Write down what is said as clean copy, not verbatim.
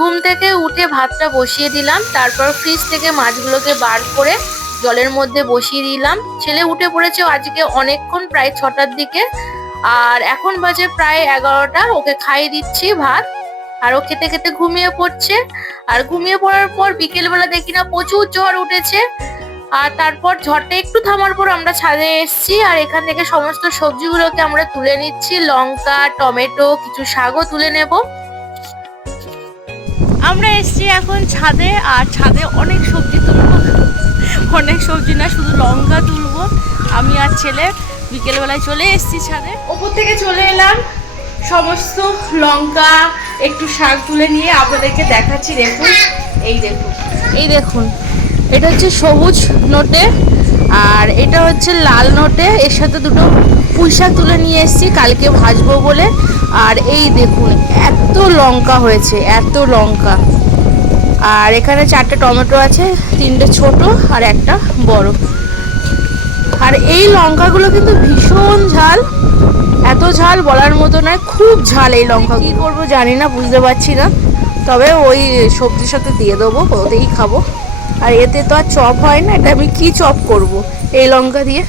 ঘুম থেকে উঠে ভাতটা বসিয়ে দিলাম, তারপর ফ্রিজ থেকে মাছগুলোকে বার করে জলের মধ্যে বসিয়ে দিলাম। ছেলে উঠে পড়েছে আজকে অনেকক্ষণ, প্রায় 6টার দিকে, আর এখন বাজে প্রায় 11টা। ওকে খাইয়ে দিচ্ছি ভাত, আর ও খেতে খেতে ঘুমিয়ে পড়ছে। আর ঘুমিয়ে পড়ার পর বিকেলবেলা দেখি না প্রচুর ঝড় উঠেছে। আর তারপর ঝড়টা একটু থামার পর আমরা ছাদে এসেছি, আর এখান থেকে সমস্ত সবজিগুলোকে আমরা তুলে নিচ্ছি, লঙ্কা, টমেটো, কিছু শাকও তুলে নেব। আমরা এসেছি এখন ছাদে, আর ছাদে অনেক সবজি তুলবো। অনেক সবজি না, শুধু লঙ্কা তুলবো। আমি আর ছেলে বিকেলবেলায় চলে এসেছি ছাদে। ওপর থেকে চলে এলাম, সমস্ত লঙ্কা একটু শাক তুলে নিয়ে আপনাদেরকে দেখাচ্ছি। দেখুন, এই দেখুন, এটা হচ্ছে সবুজ নোটে, আর এটা হচ্ছে লাল নোটে। এর সাথে দুটো পুঁই শাক তুলে নিয়ে এসেছি কালকে ভাজবো বলে। আর এই দেখুন, এত লঙ্কা হয়েছে, এত লঙ্কা। আর এখানে 4টে টমেটো আছে, 3টে ছোট আর একটা বড়। আর এই লঙ্কাগুলো কিন্তু ভীষণ ঝাল, এত ঝাল বলার মতো নয়, খুব ঝাল এই লঙ্কা। কি করবো জানি না, বুঝতে পারছি না, তবে ওই সবজির সাথে দিয়ে দেবো, ওতেই খাবো। আর এতে তো আর চপ হয় না, এটা আমি কি চপ করব এই লঙ্কা দিয়ে।